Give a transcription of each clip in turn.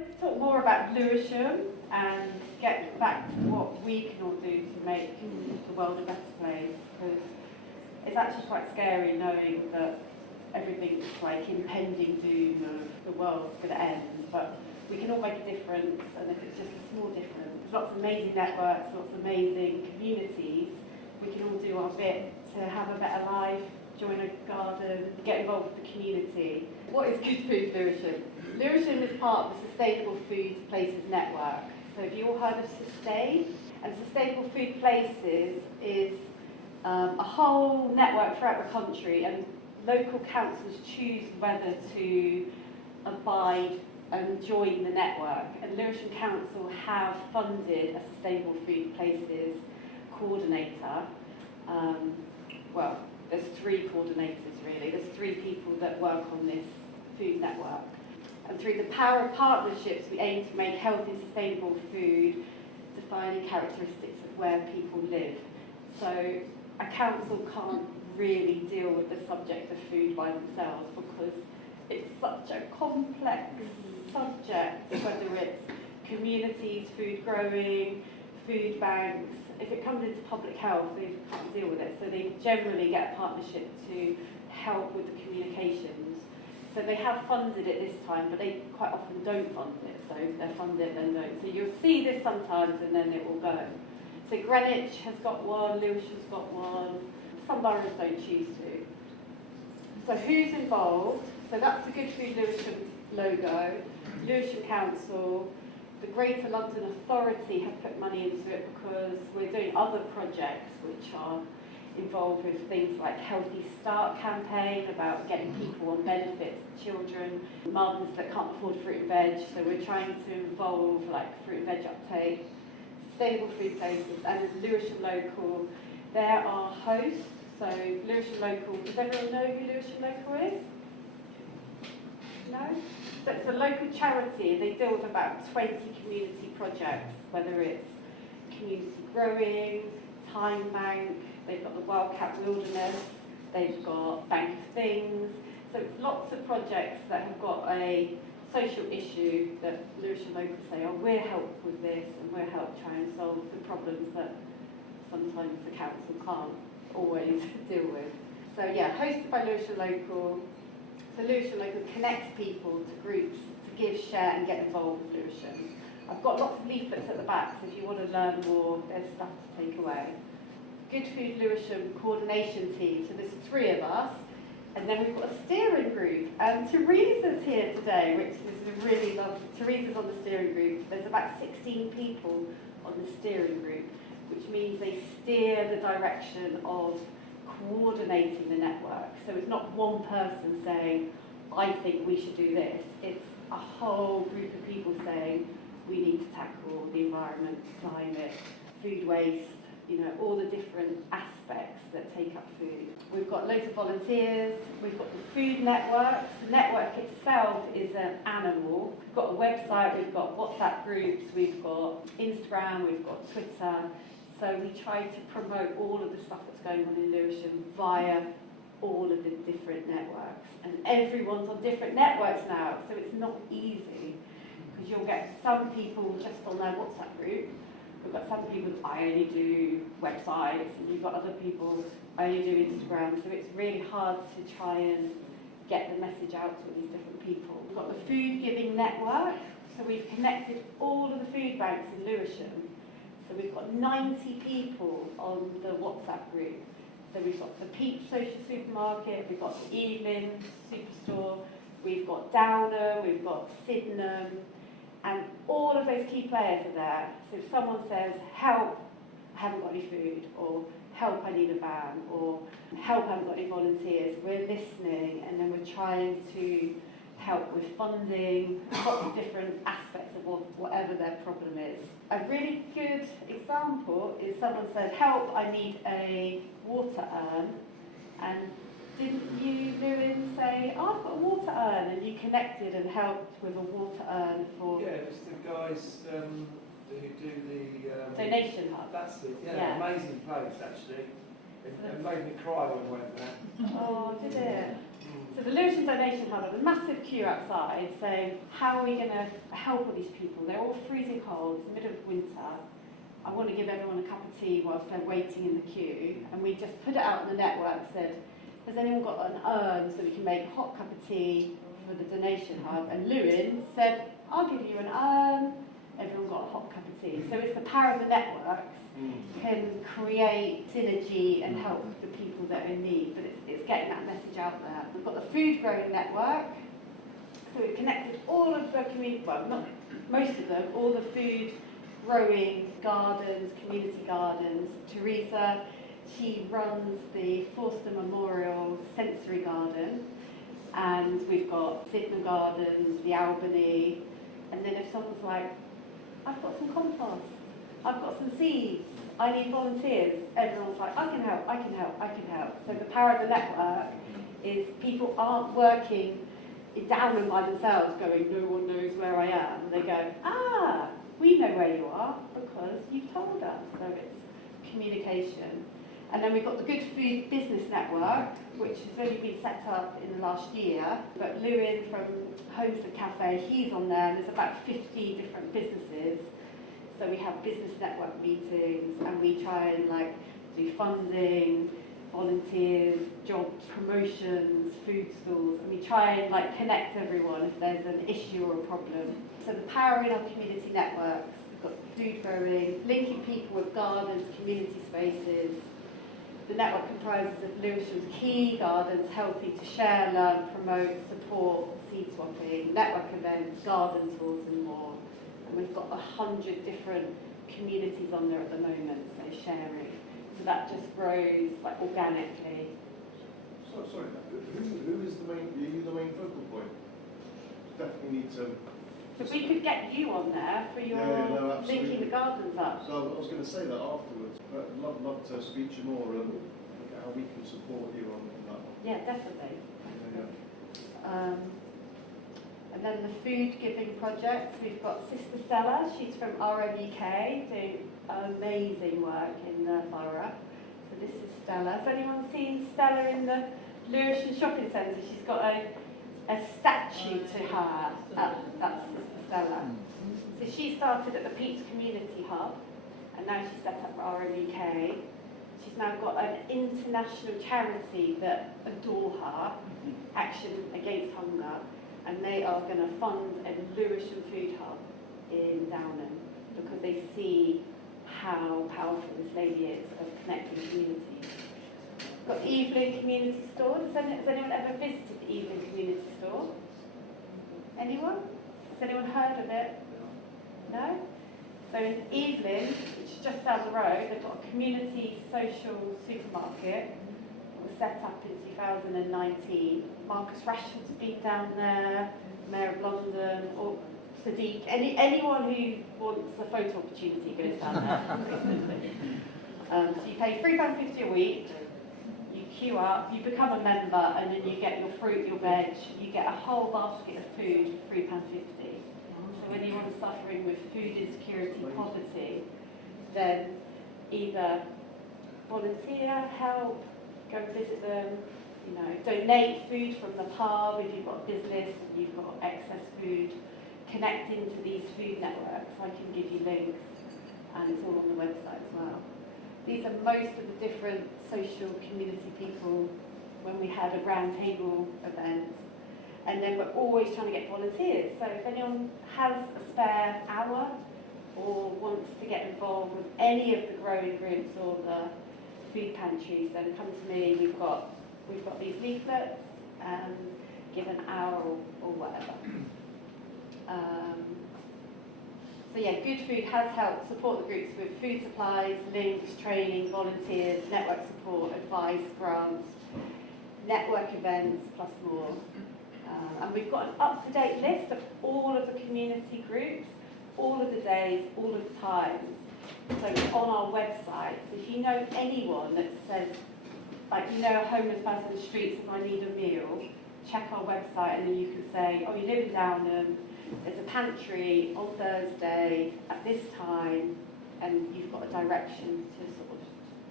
wanted to talk more about Lewisham and get back to what we can all do to make the world a better place, because it's actually quite scary knowing that everything's like impending doom of the world's going to end, but we can all make a difference, and if it's just a small difference, lots of amazing networks, lots of amazing communities, we can all do our bit to have a better life, join a garden, get involved with the community. What is Good Food Lewisham? Lewisham is part of the Sustainable Food Places network. So have you all heard of Sustain? And Sustainable Food Places is a whole network throughout the country, and local councils choose whether to abide and join the network. And Lewisham Council have funded a Sustainable Food Places coordinator. Well, there's 3 coordinators really. There's 3 people that work on this food network. And through the power of partnerships, we aim to make healthy, sustainable food defining characteristics of where people live. So a council can't really deal with the subject of food by themselves because it's such a complex subject, whether it's communities, food growing, food banks. If it comes into public health, they can't deal with it. So they generally get a partnership to help with the communications. So they have funded it this time, but they quite often don't fund it. So they fund it, then don't. So you'll see this sometimes, and then it will go. So Greenwich has got one, Lewisham's got one. Some boroughs don't choose to. So who's involved? So that's the Good Food Lewisham logo. Lewisham Council, the Greater London Authority have put money into it because we're doing other projects which are involved with things like Healthy Start campaign about getting people on benefits, children, mums that can't afford fruit and veg. So we're trying to involve like fruit and veg uptake, Sustainable Food Places, and Lewisham Local. They're our hosts. So Lewisham Local, does everyone know who Lewisham Local is? No? So it's a local charity, and they deal with about 20 community projects, whether it's community growing, time bank, they've got the Wildcat Wilderness, they've got Bank of Things. So it's lots of projects that have got a social issue that Lewisham Local say, oh, we'll help with this, and we'll help try and solve the problems that sometimes the council can't always deal with. So yeah, hosted by Lewisham Local. So Lewisham Local connects people to groups to give, share and get involved with Lewisham. I've got lots of leaflets at the back, so if you want to learn more, there's stuff to take away. Good Food Lewisham coordination team, so there's 3 of us, and then we've got a steering group. And Teresa's here today, which is really lovely. Teresa's on the steering group. There's about 16 people on the steering group, which means they steer the direction of coordinating the network. So it's not one person saying, I think we should do this. It's a whole group of people saying, we need to tackle the environment, climate, food waste, all the different aspects that take up food. We've got loads of volunteers, we've got the food network. The network itself is an animal. We've got a website, we've got WhatsApp groups, we've got Instagram, we've got Twitter. So we try to promote all of the stuff that's going on in Lewisham via all of the different networks. And everyone's on different networks now, so it's not easy, because you'll get some people just on their WhatsApp group. We've got some people, I only do websites, and you've got other people, I only do Instagram. So it's really hard to try and get the message out to these different people. We've got the food giving network, so we've connected all of the food banks in Lewisham. So we've got 90 people on the WhatsApp group. So we've got the Peach Social Supermarket, we've got the Evening Superstore, we've got Downer, we've got Sydenham, and all of those key players are there. So if someone says, help, I haven't got any food, or help, I need a van, or help, I haven't got any volunteers, we're listening, and then we're trying to help with funding, lots of different aspects of whatever their problem is. A really good example is someone said, help, I need a water urn, and didn't you, Lewin, say, oh, I've got a water urn, and you connected and helped with a water urn for... Yeah, it was the guys who do the... donation hub. That's it, yeah. Amazing place, actually. It made me cry when I went there. Oh, did it? So the Lewisham Donation Hub had a massive queue outside saying, how are we going to help all these people? They're all freezing cold, it's the middle of winter. I want to give everyone a cup of tea whilst they're waiting in the queue. And we just put it out on the network, said, has anyone got an urn so we can make a hot cup of tea for the donation hub? And Lewin said, I'll give you an urn. Everyone got a hot cup of tea. So it's the power of the networks can create synergy and help the people that are in need, but it's getting that message out there. We've got the food growing network, so we've connected all of the community, well, not most of them, all the food growing gardens, community gardens. Teresa, she runs the Forster Memorial Sensory Garden, and we've got Sydenham Gardens, the Albany, and then if someone's like, I've got some compost, I've got some seeds, I need volunteers, everyone's like, I can help, I can help, I can help. So the power of the network is people aren't working down and by themselves going, no one knows where I am. They go, we know where you are because you've told us. So it's communication. And then we've got the Good Food Business Network, which has only been set up in the last year. But Lewin from Homestead Cafe, he's on there. There's about 50 different businesses. So we have business network meetings, and we try and do funding, volunteers, job promotions, food stalls, and we try and connect everyone if there's an issue or a problem. So the power in our community networks, we've got food growing, linking people with gardens, community spaces. The network comprises of Lewisham's key gardens, helping to share, learn, promote, support, seed swapping, network events, garden tours and more. And we've got 100 different communities on there at the moment, so sharing. So that just grows organically. Sorry, who is the main? Are you the main focal point? Definitely need to. So we could get you on there for your linking the gardens up. So I was going to say that afterwards, but I'd love to speak to you more and look at how we can support you on that one. Yeah, definitely. Yeah. And then the food giving projects, we've got Sister Stella, she's from RMUK, doing amazing work in the borough. So this is Stella. Has anyone seen Stella in the Lewisham Shopping Centre? She's got a statue to her. That's Sister Stella. So she started at the Peach Community Hub, and now she's set up for RMUK. She's now got an international charity that adore her, Action Against Hunger, and they are going to fund a Lewisham food hub in Downham because they see how powerful this lady is of connecting communities. Got Evelyn Community Store. Has anyone ever visited the Evelyn Community Store? Anyone? Has anyone heard of it? No? So in Evelyn, which is just down the road, they've got a community social supermarket. It was set up in 2019. Marcus Rashford's been down there, Mayor of London, or Sadiq. Anyone who wants a photo opportunity goes down there. So you pay £3.50 a week, you queue up, you become a member, and then you get your fruit, your veg, you get a whole basket of food for £3.50. So anyone suffering with food insecurity, poverty, then either volunteer, help, go and visit them, donate food from the pub if you've got a business and you've got excess food. Connect into these food networks. I can give you links, and it's all on the website as well. These are most of the different social community people when we had a round table event. And then we're always trying to get volunteers. So if anyone has a spare hour or wants to get involved with any of the growing groups or the food pantries, then come to me. We've got these leaflets, and give an hour or whatever. So yeah, Good Food has helped support the groups with food supplies, links, training, volunteers, network support, advice, grants, network events, plus more. And we've got an up-to-date list of all of the community groups, all of the days, all of the times. So it's on our website. So if you know anyone that says, a homeless person in the street says, I need a meal, check our website, and then you can say, you live in Downham, there's a pantry on Thursday at this time, and you've got a direction to sort of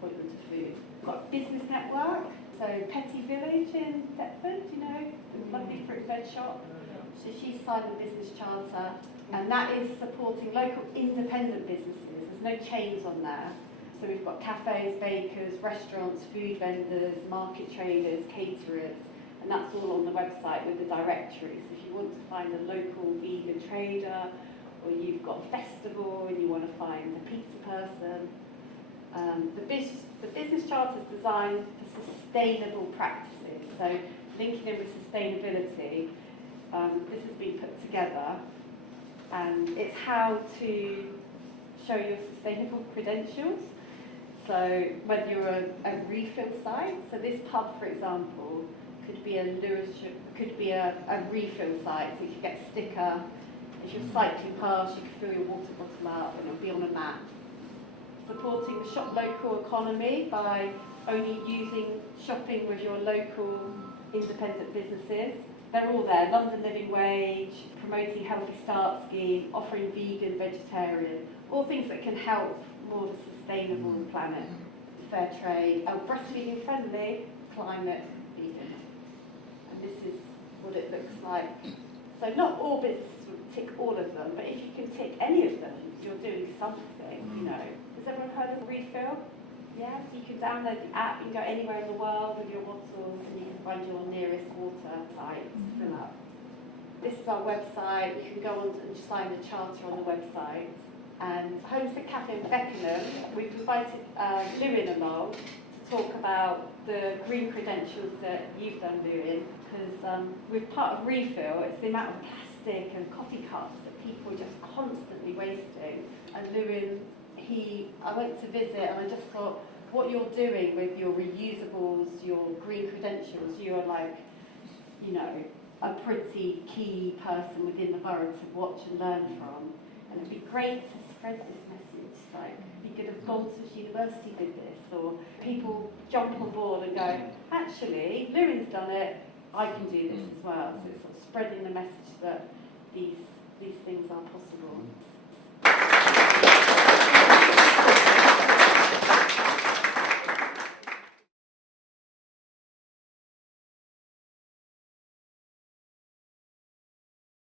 point them to food. We've got a business network. So Petty Village in Deptford, you know, the lovely fruit veg shop. So she signed the business charter, and that is supporting local independent businesses. There's no chains on there. So we've got cafes, bakers, restaurants, food vendors, market traders, caterers, and that's all on the website with the directory. So if you want to find a local vegan trader, or you've got a festival and you want to find a pizza person, the business charter is designed for sustainable practices. So linking in with sustainability, this has been put together, and it's how to show your sustainable credentials. So whether you're a refill site, so this pub, for example, could be a refill site. So you could get a sticker. As you're cycling past, you can fill your water bottle up, and it'll be on a map. Supporting the shop local economy by only shopping with your local independent businesses. They're all there. London Living Wage, promoting Healthy Start Scheme, offering vegan, vegetarian, all things that can help more the sustainable planet. Fair trade, breastfeeding friendly, climate vegan. And this is what it looks like. So not all businesses would tick all of them, but if you can tick any of them, you're doing something, you know. Has everyone heard of Refill? Yeah, so you can download the app, you can go anywhere in the world with your bottle, and you can find your nearest water site to fill up. This is our website. You can go on and sign the charter on the website. And Homestead Cafe in Beckenham, we've invited Lewin along to talk about the green credentials that you've done, Lewin, because with part of Refill, it's the amount of plastic and coffee cups that people are just constantly wasting. And Lewin, I went to visit, and I just thought, what you're doing with your reusables, your green credentials, you are like, you know, a pretty key person within the borough to watch and learn from. And it'd be great to spread this message, like, you could have Goldsmith University did this, or people jump on board and go, actually, Lewin's done it, I can do this as well. So it's sort of spreading the message that these things are possible.